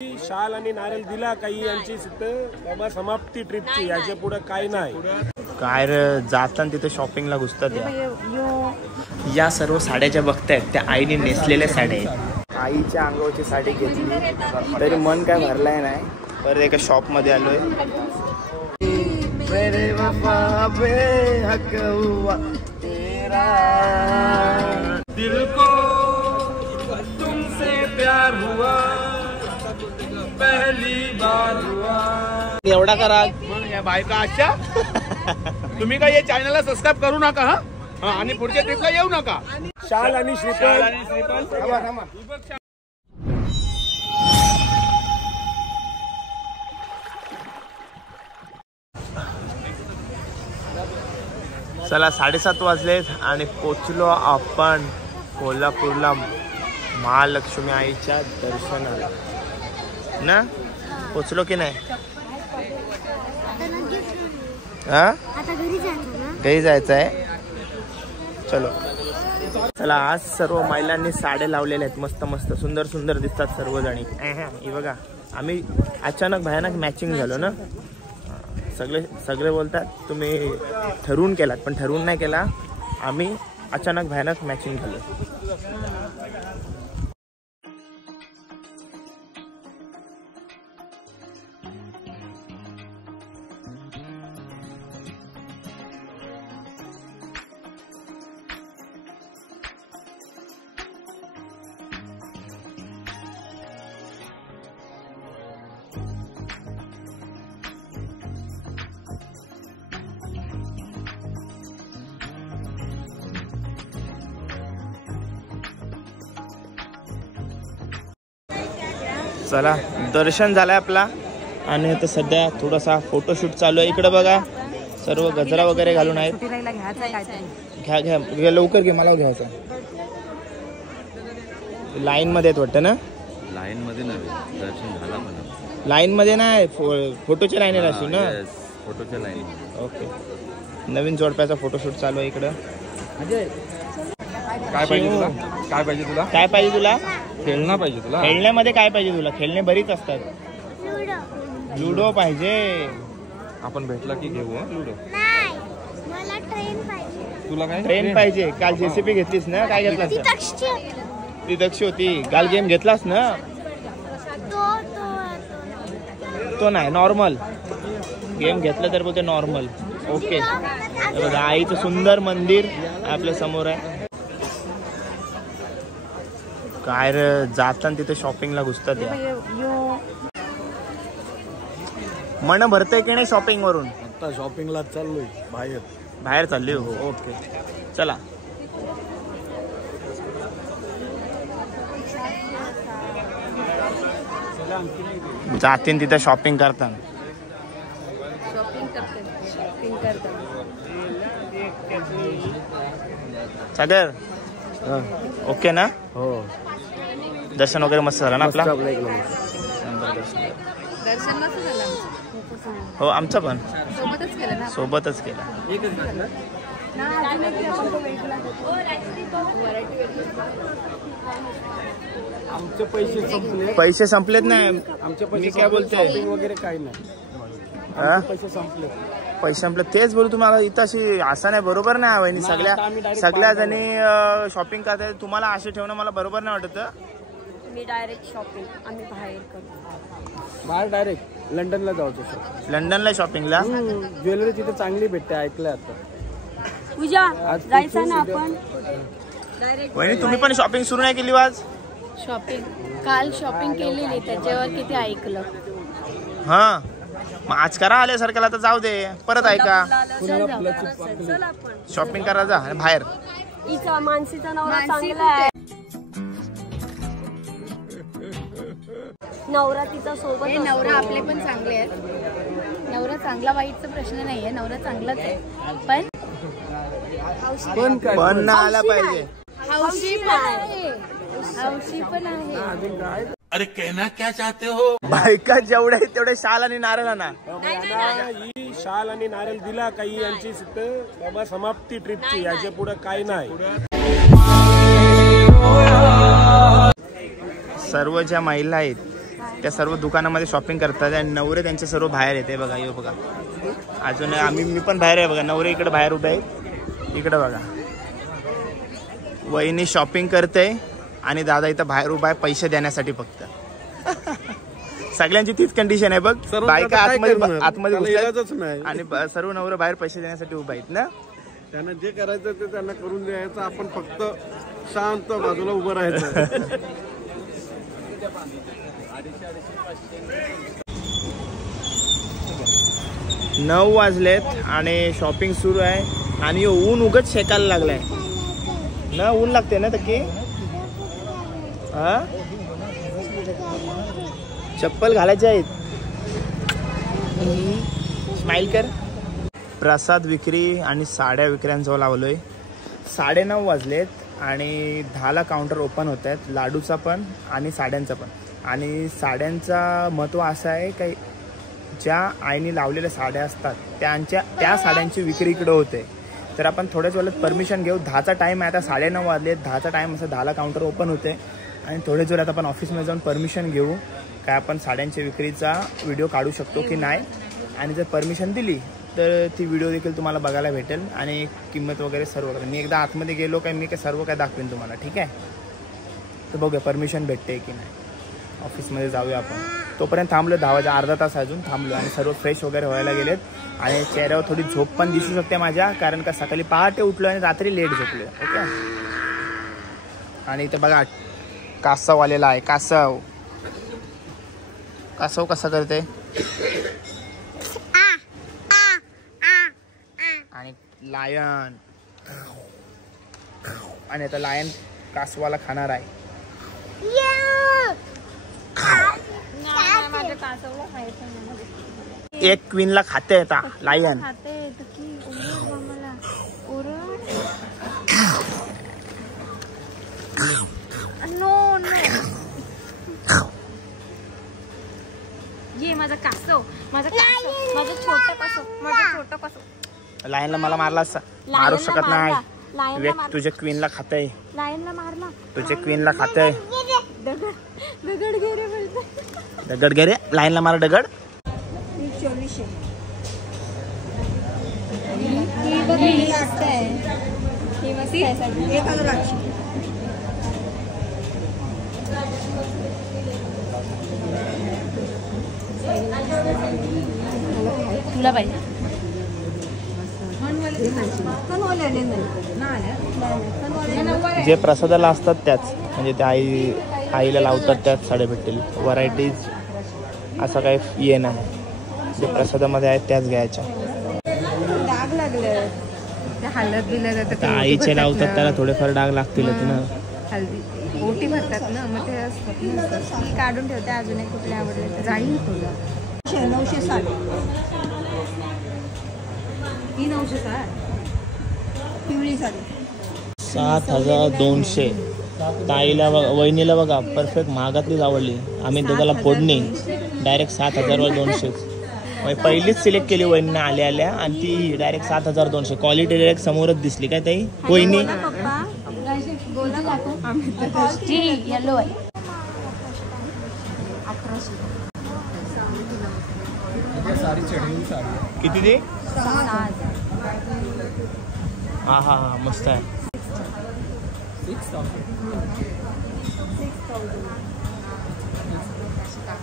शाल आणि नारळ दिला काही यांची बाबा समाप्ती ट्रिपची, याच्या पुढे काही नाही. काय जाताना तिथे शॉपिंगला घुसतात. या सर्व साड्या ज्या बघतायत त्या आईने नेसलेल्या साड्या आहेत. आईच्या अंगावरची साडी घेतली तरी मन काय भरलाय नाही. परत एका शॉप मध्ये आलोय. मेरे वफा पे हक हुआ तेरा, दिल को तुमसे प्यार हुआ पहली बार हुआ. एवढा करा या बायका अशा. तुम्ही काय या चॅनलला सबस्क्राईब करू नका हा, आणि पुढच्या ट्रिपला येऊ नका. शाल आणि श्रीफळ. चला 7:30 वाजलेत आणि पोचलो आपण कोल्हापूरला महालक्ष्मी आईच्या दर्शनाला ना. पोचलो की नाही? हा घरी जायचं आहे. चलो चला. आज सर्व महिलांनी साड्या लावलेल्या आहेत. मस्त मस्त सुंदर सुंदर दिसतात सर्वजणी. हे बघा, आम्ही अचानक भयानक मॅचिंग झालो ना. सगळे बोलतात तुम्ही ठरवून केलात, पण ठरवून नाही केला. आम्ही अचानक भयानक मॅचिंग झालो. चला दर्शन झालंय आपला आणि आता सध्या थोडासा फोटोशूट चालू आहे. इकडे बघा सर्व गजरा वगैरे घालून आहेत. घ्या लवकर घे, मला घ्यायचं. लाईन मध्ये वाटतं ना. लाईन मध्ये नाही दर्शन झाला पण लाईन मध्ये नाही, फोटोच्या लाईन असू ना. फोटोच्या लाईन. ओके. नवीन जोडप्याचा फोटोशूट चालू आहे इकडं. काय पाहिजे तुला? काय पाहिजे तुला? काय पाहिजे तुला? खेळणं पाहिजे तुला? खेळण्यामध्ये काय पाहिजे तुला? खेळणे बरीच असतात. लुडो पाहिजे. आपण भेटला की घेऊ लुडो. तुला काय ट्रेन पाहिजे? काल जेसीबी घेतलीस ना. काय घेतलास? ती दक्षी होती. काल गेम घेतलास ना. तो नाही, नॉर्मल गेम घेतला तर बोलते नॉर्मल. ओके. बघा आईचं सुंदर मंदिर आपल्या समोर आहे. काय जाताना तिथे शॉपिंगला घुसतात. मन भरतंय की नाही शॉपिंग वरून? आता शॉपिंगला चाललोय. बाहेर चालली हो. ओके चला. जातीन तिथे शॉपिंग करताना. सागर ओके ना? हो. दर्शन वगैरे मस्त झालं ना आपला? दर्शन मस्त झालं. हो आमचं पण सोबतच केलं. आमचे पैसे संपले. पैसे संपलेत नाही आमचे मी पैसे. काय बोलतोय वगैरे काही नाही. पैसे संपले. पैसे संपले तेच बोलू तुम्हाला. इथं अशी असं नाही, बरोबर नाही वहिनी. सगळ्या जणी शॉपिंग करताय. तुम्हाला असे ठेवणं मला बरोबर नाही वाटत. मी डायरेक्ट शॉपिंग आम्ही बाहेर करू. बाहेर डायरेक्ट लंडनला जायचं. लंडनला शॉपिंगला ज्वेलरी तिथे चांगली भेटते ऐकलंय आता. पूजा जायचं ना आपण. वहिनी तुम्ही पण शॉपिंग सुरू नाही केली आज? शॉपिंग काल शॉपिंग केलेली, त्याच्यावर किती ऐकलं. हा मग आज करा आल्यासारख्याला. तर जाऊ दे, परत ऐका. शॉपिंग करा जा बाहेर. हिचा मानसीचा नवरा चांगला आहे. नवरा तिचा सोबत. नवरा आपले पण चांगले आहेत. नवरा चांगला वाईटचा प्रश्न नाहीये. नवरा चांगलाच आहे, पण ना आला पाहिजे. हौशी पण आहे. अरे कहना क्या चाहते हो? बायका जेवढे आहेत तेवढे शाल आणि नारळ ना. ही शाल आणि नारळ दिला काही यांची बाबा समाप्ती ट्रिपची, याच्या पुढे काही नाही. सर्व ज्या महिला आहेत त्या सर्व दुकानामध्ये शॉपिंग करतात आणि नवरे त्यांचे सर्व बाहेर येते बघा. यो बघा अजून मी पण बाहेर आहे बघा. नवरे इकडे बाहेर उभे आहेत. इकडे बघा वहिनी शॉपिंग करते आणि दादा इथं बाहेर उभा आहे पैसे देण्यासाठी फक्त. सगळ्यांची तीच कंडिशन आहे बघ. बायका आतमध्ये घुसतात आणि सर्व नवरे बाहेर पैसे देण्यासाठी उभा आहेत ना. त्यांना जे करायचं ते त्यांना करून द्यायचं. आपण फक्त शांत बाजूला उभं राहायचं. 9 वाजलेत आणि शॉपिंग सुरू आहे आणि ऊन उगत शेकायला लागलाय ना. ऊन लागते ना तकी. हा चप्पल घालायचे आहेत. स्माइल कर. प्रसाद विक्री आणि साड्या विक्र्यांजवळ लावलोय. 9:30 वाजलेत आणि 10ला काउंटर ओपन होत आहेत. लाडूचा पण आणि साड्यांचा पण. आणि साड्यांचा महत्त्व असं आहे की ज्या आईने लावलेल्या साड्या असतात त्या साड्यांची विक्री इकडे होते. तर आपण थोड्याच वेळात परमिशन घेऊ. 10चा टाईम आहे आता. 9:30 वाजलेत. 10चा टाईम असं 10ला काउंटर ओपन होते आणि थोड्याच वेळात आपण ऑफिसमध्ये जाऊन परमिशन घेऊ काय आपण साड्यांच्या विक्रीचा व्हिडिओ काढू शकतो की नाही. आणि जर परमिशन दिली तर ती व्हिडिओ देखील तुम्हाला बघायला भेटेल आणि किंमत वगैरे सर्व. मी एकदा आतमध्ये गेलो काय मी काय सर्व काय दाखवेन तुम्हाला. ठीक आहे. तर बघूया परमिशन भेटते की नाही. ऑफिसमध्ये जाऊया आपण. तोपर्यंत थांबलो. 10 वाजे अर्धा तास अजून थांबलो आणि सर्व फ्रेश वगैरे व्हायला गेलेत. आणि चेहऱ्यावर थोडी झोप पण दिसू शकते माझ्या कारण का सकाळी पहाटे उठलो आणि रात्री लेट झोपलो. ओके. आणि इथं बघा कासव आलेला आहे. कासव कसं करते. आणि लायन. आणि आता लायन कासवाला खाणार आहे. एक क्वीनला खाते आता लायन. ये माझा कासव. माझा छोटा कासव. लायनला मला मारला मारू शकत नाही. तुझ्या क्वीनला खाते. लायनला मारला. तुझ्या क्वीनला खाते. दगड घे रे बोलते. दगड घे रे. लायनला मारा दगड. तुला पाहिजे. जे प्रसादाला असतात त्याच म्हणजे त्या आईला लावतात त्याच साड्या भेटतील. व्हरायटीज असं काही ये नाही. जे प्रसादामध्ये आहेत त्याच घ्यायच्या. डाग लागले हलत आईचे लावतात त्याला थोडेफार डाग लागतीलच ना. हल्दी ओटी भरतात ना मग ते असतात. मी काढून ठेवते. अजून एक कुठले आवडले जाईल तुला. 960 ही 960 पिवळी साडी 7200. ताईला वहिनीला बघा परफेक्ट महागातलीच आवडली. आम्ही दोघाला फोडणी डायरेक्ट 7000वर 200. पहिलीच सिलेक्ट केली वहिनीने आल्या आणि ती डायरेक्ट 7200. क्वालिटी डायरेक्ट समोरच दिसली काय ताई. वहिनी येलो आहे. किती ती. हा हा हा मस्त आहे.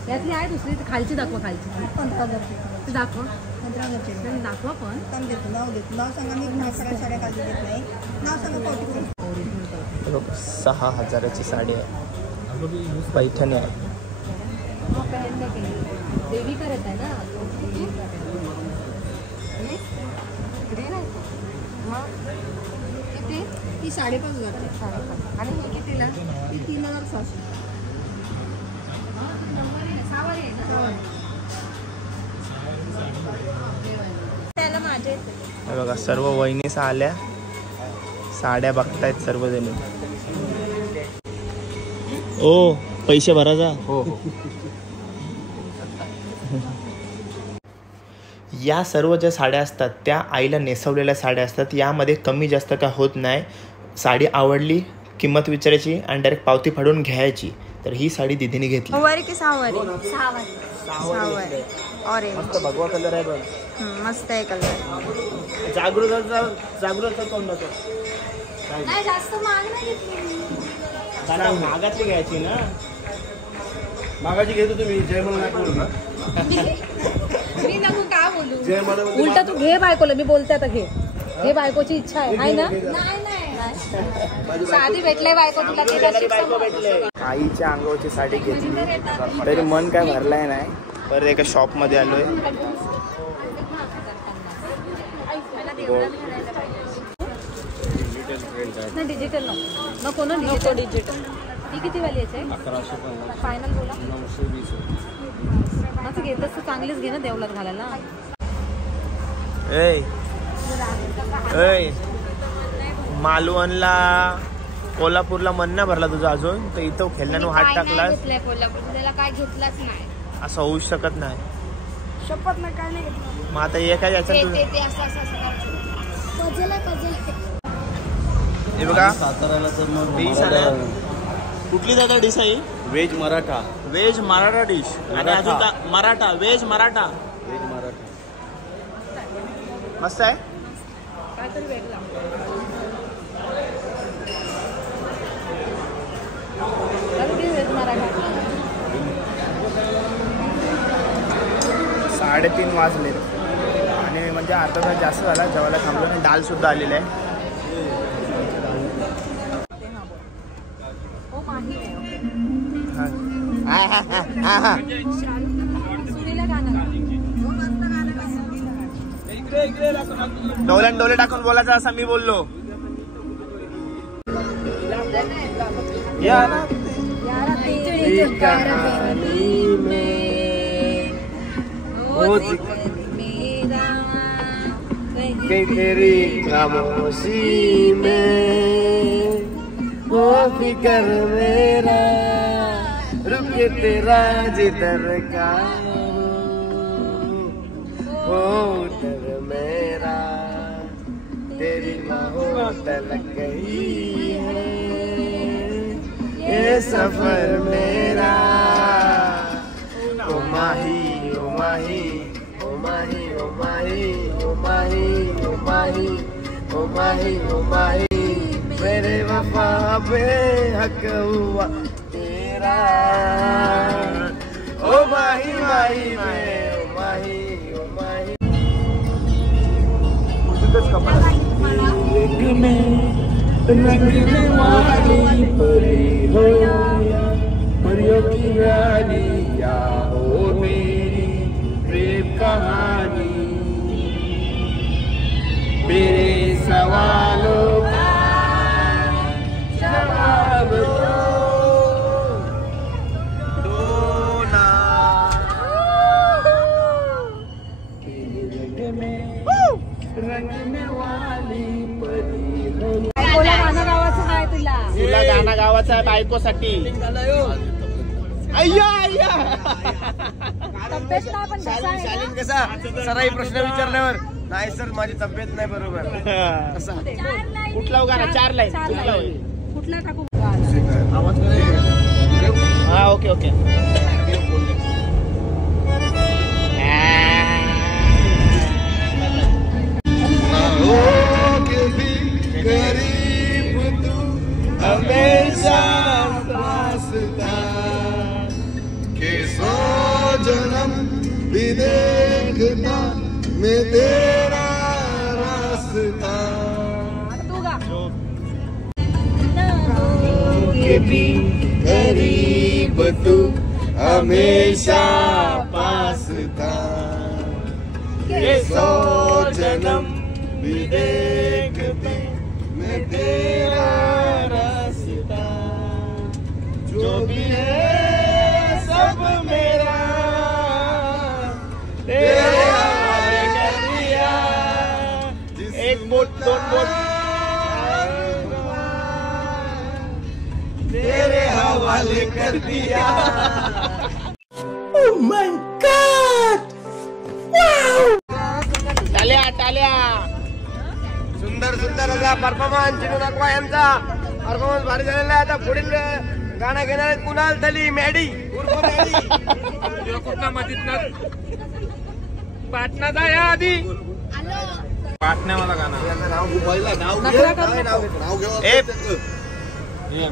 यातली आहे दुसरी खालची दाखवा. खालची 15,000 दाखवा. 15,000 दाखवा. पण कम देतो. नाव सांगा. मी साड्या खाली देत नाही. नाव सांगा. 6,000ची साडी आहे. पैठणी आहे. देवी करत आहे ना. किती. ती 5,500 आणि हे कितीला. ती 3,600. त्याला माझे बघा सर्व वहिनीस आल्या. साड्या बघतायत सर्वजण. ओ पैसे भरायचा. हो. या सर्व ज्या साड्या असतात त्या आईला नेसवलेल्या साड्या असतात. यामध्ये कमी जास्त काय होत नाही. साडी आवडली किंमत विचारायची आणि डायरेक्ट पावती फाडून घ्यायची. तर ही साडी दीदीने घेतली. 9 वारी की 6 वारी? 6 वारी. ऑरेंज मस्त भगवा कलर आहे बघ. मस्त आहे कलर. जागृत तोंडाचं नाही जास्त महाग नाही घेतली. मागातली घ्यायची ना. मागाची घेतो तुम्ही जय मला बोलू ना. मी नको काय बोलू. जय मला उलटा तू घे बायकोला. मी बोलते आता घे बायकोची इच्छा आहे ना. नाही साधी भेटलंय बायको तुला की आईच्या अंगावरची साडी घेतली तरी मन काय भरलाय नाही. परत एका शॉप मध्ये आलोय. डिजिटल नको ना. डिजिटल ही किती वाली आहे? 1150 फायनल बोला. 920 असं घेतलं तर चांगलीच घे ना देवलात घालायला. मालवणला कोल्हापूरला मन नाही भरला तुझा अजून तर इथं खेळण्यानं हात टाकला. कोल्हापूरला काय घेतलाच नाही. असं होऊ शकत नाही. शपथ ना काय नाही घेतलं. मग आता एका याच्यात हे बघा साताऱ्याला तर मग डिश आहे. कुठली दादा डिश आहे? Veg Maratha. Veg Maratha dish. आणि अजून मराठा व्हेज मराठा. व्हेज मराठा मस्त आहे. काहीतरी वेगळा. 3:30 वाजले आणि म्हणजे अर्धा तास जास्त झाला जेवायला थांबलो. आणि दाल सुद्धा आलेली आहे. डोले टाकून बोलायचं असं मी बोललो. तेरी खामोशी में वो फिकर मेरा रुके तेरा जिधर का वो उधर मेरा तेरी मोहब्बत लग गई है ये सफर मेरा. ओ माही ओ माही ओ माही ओ माही ओ माही ओ माही ओ माही ओ माही मेरे वफा पे हक हुआ तेरा. ओ माही माही में ओ माही ओ माही. रंगने वाली परी हो परियों की रानी या हो मेरी प्रेम कहानी. मेरे सवालों का जवाब दो ना. रंगने वाली परी हो. गाणं गावाचं काय तुला गाणं गावाचं आहे बायकोसाठी. अय्या अय्या तब्येत नाही पण शालीन कसा सराई प्रश्न विचारल्यावर नाही सर माझी तब्येत नाही बरोबर. कुठला गाणं? 4 लाईन कुठला टाकू? आवाज हा ओके ओके. गरीब तू हमेशा रास्ता के 100 जन्म भी देखता मैं तेरा रास्ता. तू गा. के भी गरीब तू हमेशा पास था के 100 जन्म भी देखते मैं तेरा रास्ता. जो भी है सब मेरा तेरे हवाले कर दिया. एक बोट 2 बोट तेरे हवाले कर दिया. टाल्या टाल्या. सुंदर सुंदर असा परफॉर्मन्स चिनू नाकवा यांचा परफॉर्मन्स भारी झालेला आहे. आता पुढील गाणं घेणार आहेत कुणाल तली मॅडी उर्फ मॅडी. कुठला मधीत पाटणा जा या आधी पाटण्या मला गाणं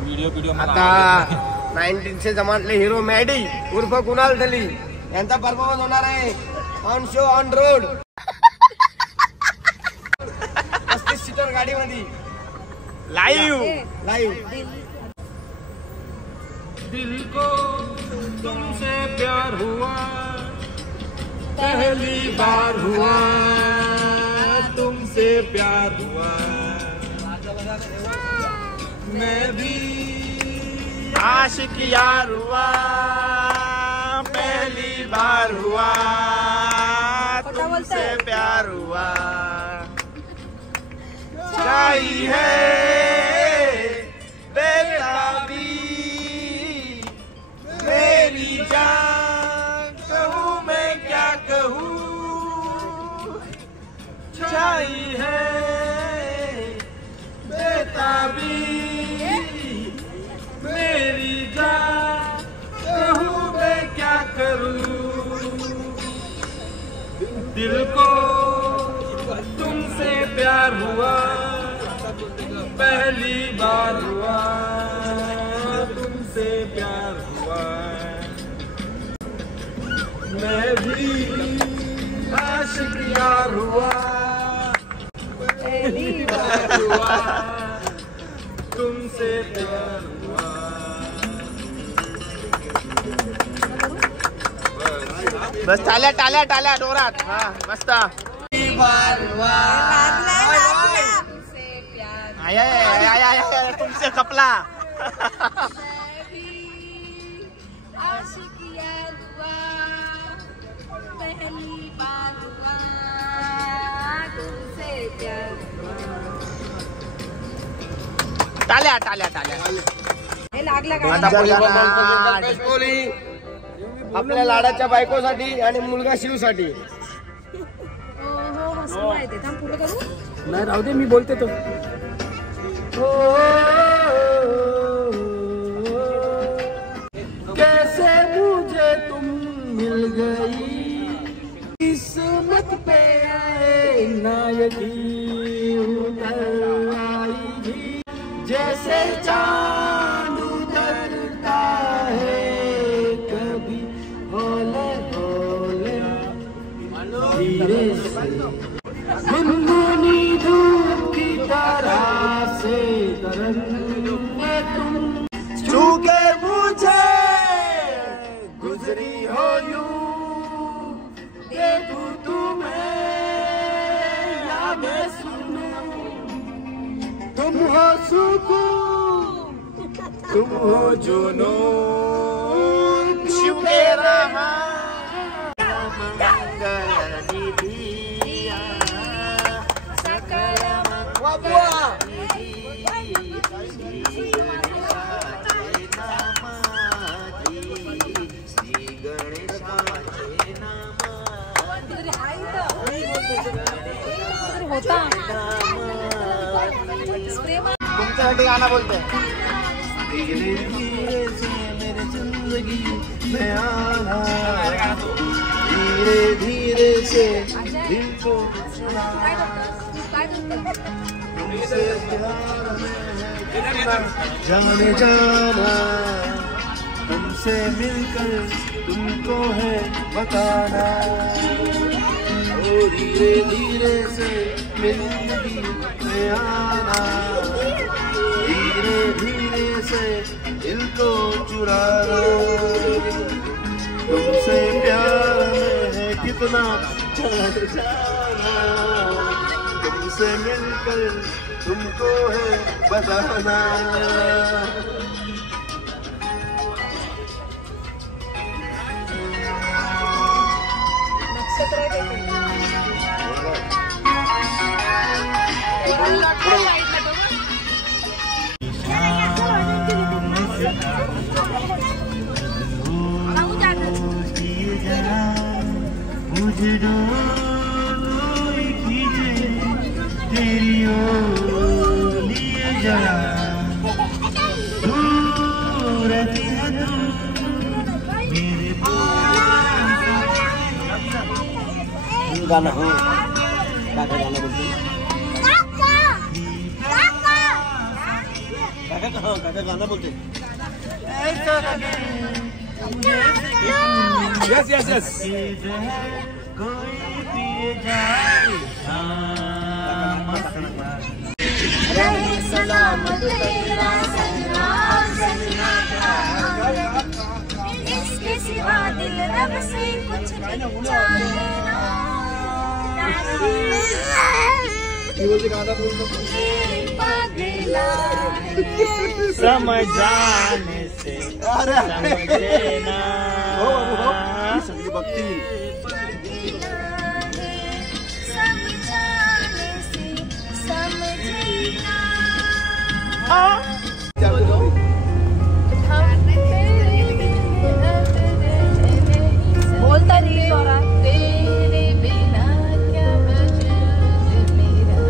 व्हिडिओ आता 1900 जमातले हिरो मॅडी उर्फ कुणाल तली यांचा परफॉर्मन्स होणार आहे on show on road 35 seater गाडीमध्ये लाईव्ह. दिल को तुमसे प्यार हुआ पहली बार हुआ तुमसे प्यार हुआ मैं भी आशिक यार हुआ पहली बार हुआ तुमसे प्यार हुआ चाहिए है बेताबी मेरी जान कहूँ मैं क्या कहूँ चाहिए है बेताबी मेरी जान कहूँ मैं क्या करूँ दिल को तुमसे प्यार हुआ पहली बार हुआ तुमसे प्यार हुआ मैं भी आशिक यार हुआ पहली बार हुआ तुमसे प्यार हुआ. बस टाल्या टाल्या टाल्या डोरात. हा मस्त. I I I I I तुमसे कपला. पहली बार हुआ तुमसे प्यार. टाल्या टाल्या टाल्या. हे लागला का? आपल्या लाडाच्या बायकोसाठी आणि मुलगा शिवसाठी. हो सुरू आहे ते. थांब पुढे करू. नाही राहू दे मी बोलते तो. कैसे मुझे तुम मिल गई किस्मत पे आए ना यकीन उतर आई जैसे चांद उतरता है कभी होले होले धीरे से गुनगुनी धूप की तरह से तरंगे तुम चूके मुझे गुजरी हो यूं देखूं तुम्हें या मैं सुनूं तुम हो सुकून तुम हो जुनून शिव के रहा तुमच्यासाठी गाणं बोलते. धीरे धीरे से मेरी जिंदगी में आना धीरे धीरे से दिल को तुमसे प्यार में जाने जाना तुमसे मिलकर तुमको है बताना ओ धीरे धीरे से जिंदगी में आना धीरे धीरे से दिल को चुराना तुमसे प्यार में है कितना जाना तुमसे मिलकर तुमको है बताना तेरी ओर लिए जा दूर गाना हो काका गाना बोलते काका गाना बोलते यस यस यस सलामत तेरा सजना सजना इसके सिवा दिल रब से कुछ नहीं चाहेगा समझ जाने से समझे ना सगळी भक्ती समझाने से समझेगा बोलता नहीं सोरा तेरे बिना क्या वजूद मेरा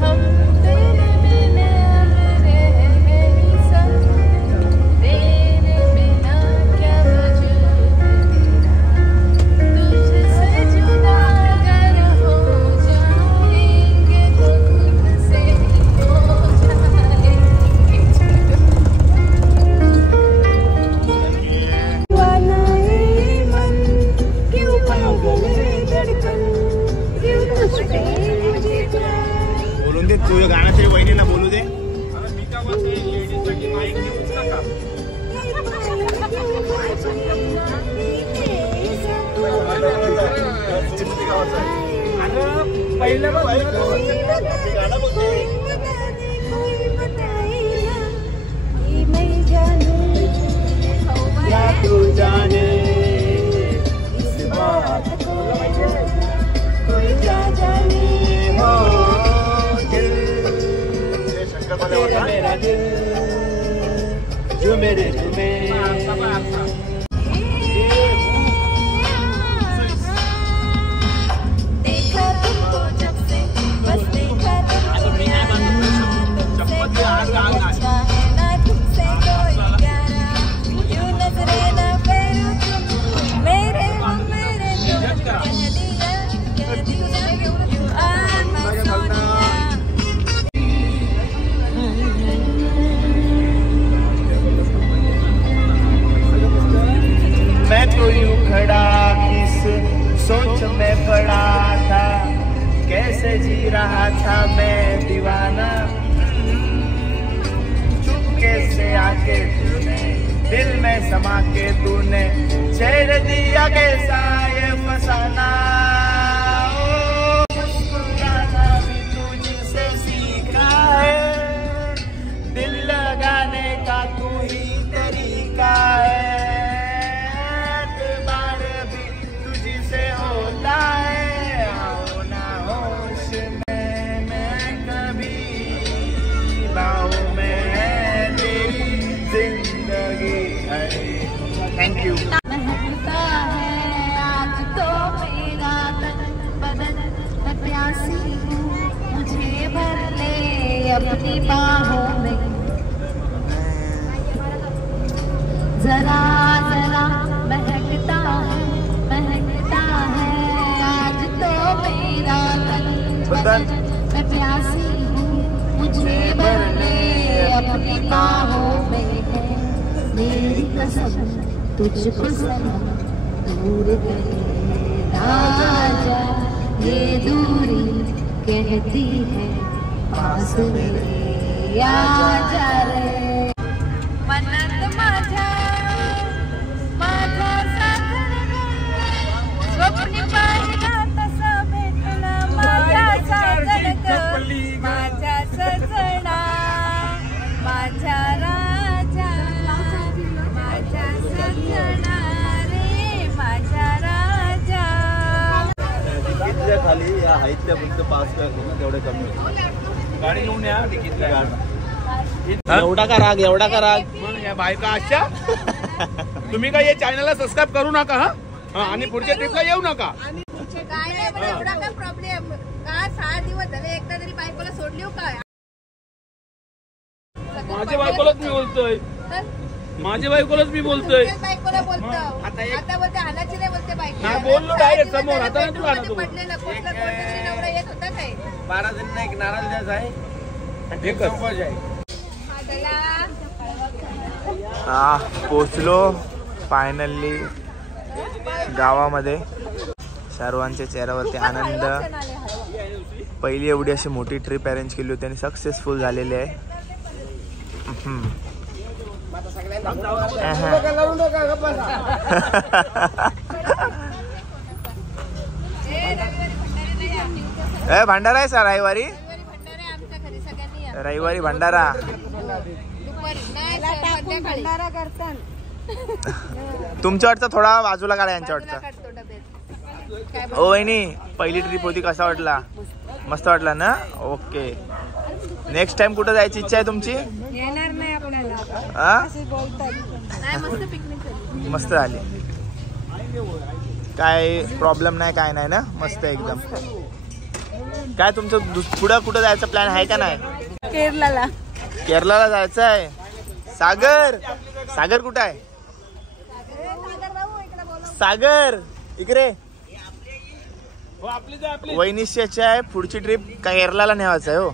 हम तेरे बिना रह नहीं सकते तेरे बिना क्या वजूद मेरा तुझसे जुदा अगर हो जाएंगे तो खुद से हो जाएंगे बोलून दे तुझं गाणं तरी वहिनीला बोलू दे. मी का बोलते लेडीजसाठी माईक देऊच नका. पहिलं गाणं बोलते क्या तू जाने इस बात को कोई क्या जाने हो दिल तेरा मेरा दिल जो मेरे तुम्हें देखा तुमको जब से बस देखा तुमको अच्छा है ना तुमसे कोई प्यारा क्यों नजरे ना फेरो तुम मेरे हो मेरे तो कह दिया you are my सोनिया मैं तो यूं खड़ा किस सोच में पड़ा था कैसे जी रहा था मैं दीवाना चुपके से आके तूने दिल में समा के तूने छेड़ दिया कैसा ये फसाना ओ, मुस्कुराना भी तुझसे सीखा है दिल लगाने का तू ही तरीका है होता है आओ ना होश में मैं कभी बाहों में तेरी जिंदगी है. Thank you. महकता है आज तो मेरा तन बदन मैं प्यासी हूँ मुझे भर ले अपनी बाहों में जरा जरा महकता है आज तो मेरा तन बदन मैं प्यासी हूँ मुझे भर ले अपनी बाहों में है मेरी कसम तुझको सनम दूर ना जा ये दूरी कहती है पास मेरे आ जा रे मन्नत माझा माझा स्वप्न पाहिला तसा भेटला माझा साजन ग माझा सजना माझा राजा माझा सजना रे माझा राजा तिकीटच्या खाली या हाईटच्या फक्त पास करतो ना तेवढे कमी गाडी घेऊन या तिकीटला. एवढा का राग मग या बायका अशा तुम्ही काय या चॅनलला सबस्क्राईब करू नका हा आणि पुढच्या ट्रिपला येऊ नका. काय नाही पण एवढा काय प्रॉब्लेम का 6 दिवस झाले एकदा तरी बायकोला सोडली हो काय माझ्या बायकोलाच मी बोलतोय. माझ्या बायकोलाच मी बोलतोय. बायकोला बोलतो आता बोलते हानाची नाही बोलते बायको. नाही बोललो डायरेक्ट समोर. आता नाही तुला आणतो. पडलेलं कुठला कोणतरी नवरा येत होता काय 12 जण एक नारळ द्यायचा आहे. हा पोचलो फायनली गावामध्ये. सर्वांच्या चेहऱ्यावरती आनंद. पहिली एवढी अशी मोठी ट्रिप अरेंज केली होती आणि सक्सेसफुल झालेली आहे. भंडारा आहे सर रविवारी. रविवारी भंडारा. तुमच्या वाटतं थोडा बाजूला काढा यांच्या वाटतं. ओ वहिनी पहिली ट्रिप होती, कसा वाटला? मस्त वाटला ना? ओके. नेक्स्ट टाइम कुठं जायची इच्छा आहे तुमची? येणार नाही आपल्याला. मस्त झाली. काय प्रॉब्लेम नाही, काय नाही ना? मस्त एकदम. काय तुमचं पुढं कुठं जायचं प्लॅन आहे का नाही? केरळला. केरळला जायचं आहे. सागर सागर कुठं आहे? सागर इकडे. वैनिष्याची आहे पुढची ट्रिप केरळला न्यायचं आहे. हो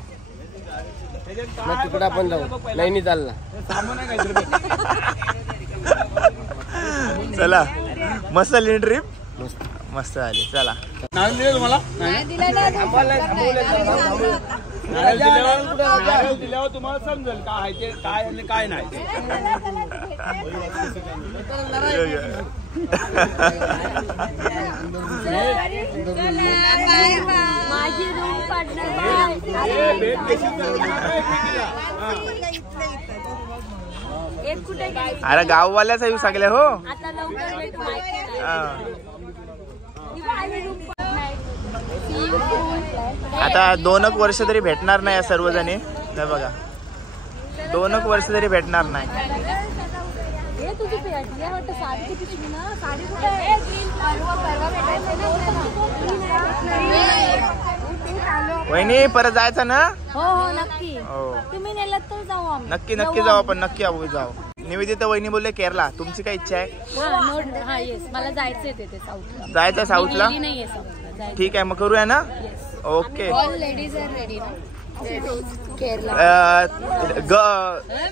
तिकडे आपण जाऊ नैनितालला. चला मस्त झाली ट्रिप. मस्त झाली. चला नारळ दिलं तुम्हाला? नारळ दिल्यावर तुम्हाला समजेल काय आहे ते, काय आणि काय नाही. अरे गाववाल्याच येऊ सगळे. हो आता 2 वर्ष तरी भेटणार नाही सर्वजणी. बघा 2 वर्ष तरी भेटणार नाही. वहिनी परत जायचं ना? हो हो नक्की. तुम्ही नेलात तर जाऊ आम्ही. नक्की नक्की जाऊ आपण. नक्की जाऊ. निवेदिता वहिनी बोलले केरला. तुमची काय इच्छा आहे? मला जायचंय तिथे साऊथला. जायचं साऊथला? ठीक आहे मग करूया ना. ओके. लेडीज आर रेडी ना.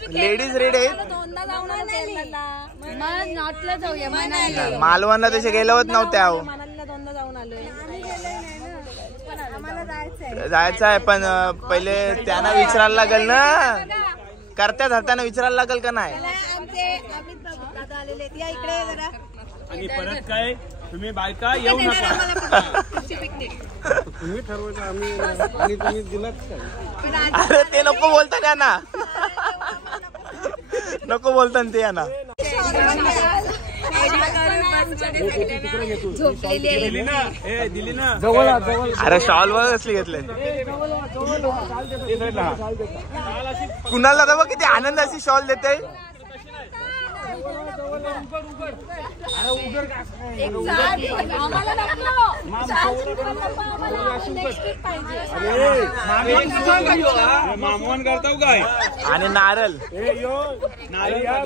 लेडीज रेडी आहेत. नॉर्थला जाऊया. मालवणला तसे गेलोच नव्हत्या. हो जायचं आहे पण पहिले त्यांना विचारायला लागेल ना. करत्या धरताना विचारायला लागेल का नाही? आणि परत काय तुम्ही बायका येऊ नका. तुम्ही ठरवायचं आम्ही आणि तुम्ही दिलाच काय. अरे ते नको बोलता त्यांना. नको बोलता ते यांना. दिली ना. अरे शॉल वर कसली घेतले? कुणाला दादा किती आनंद अशी शॉल देते. मामवान करताव काय. आणि नारळ.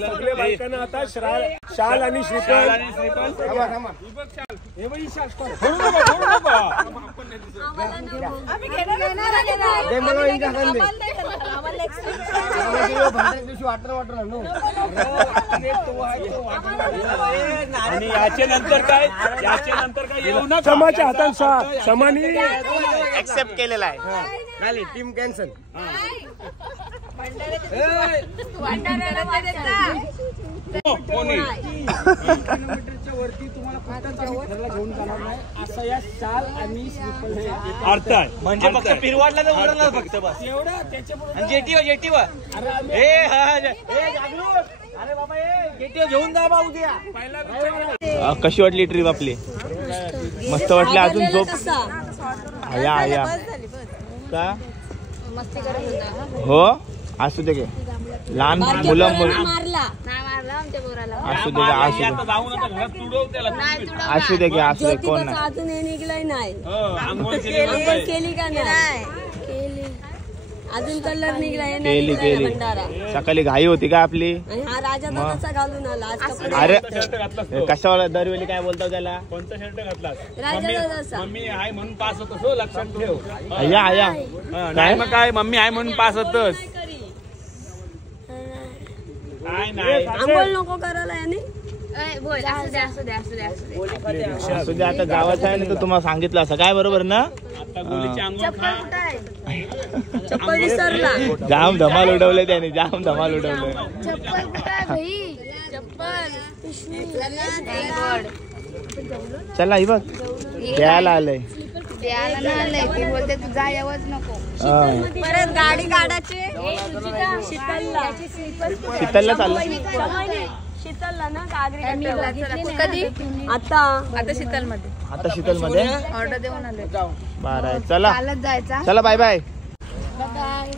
सगळ्या बायकांना आता शाल आणि श्रीफळ. आणि याच्या नंतर काय येऊ नका. समाच्या हातात समानी ऍक्सेप्ट केलेला आहे. झाली टीम कॅन्सल. कोणी किलोमीटरच्या वरती तुम्हाला कुठंच आम्ही घरला घेऊन जाणार नाही असं या शाल आणि श्रीफळ हे अर्थ आहे. म्हणजे फक्त पिरवाडला उडणार फक्त बस एवढं त्याच्यापुढे जेटीवर अरे बाबा जेटीवर घेऊन जा बा उद्या. कशी वाटली ट्रिप आपली? मस्त वाटली. अजून झोप या का? हो असू दे. लहान मुलं असू दे. असू दे असू दे. कोण नाही अजून हे निघलंय नाही. आंघोळ केली का नाही? केली. अजून कलर निघलाय केली केली. सकाळी घाई होती का आपली? आणि हा राजा तसा घालून आला आज कपडे. अरे कशावर दरवेळी काय बोलतो त्याला? कोणता शर्ट घातलास? राजा तसा मम्मी आहे म्हणून पास होतोस, लक्षात ठेव. आया आया नाही मग काय, मम्मी आहे म्हणून पास होतोस. काय नाही आंघोळ नको करायला याने. असू दे आता गावात आहे ना, तर तुम्हाला सांगितलं असं काय बरोबर ना? आता गोलीची अंघोळ खा. चप्पल विसरला. जाम धमाल उडवले त्याने, जाम धमाल उडवले. चला ही बघ द्यायला आलंय. बोलते तू जा यावंच नको. परत गाडी काढायची. शीतलला चाललं. शीतलला ना कधी? आता शीतल मध्ये. आता शीतल मध्ये ऑर्डर देऊन आले. बरं आहे चला. चालत जायचा. चला बाय बाय. बाय.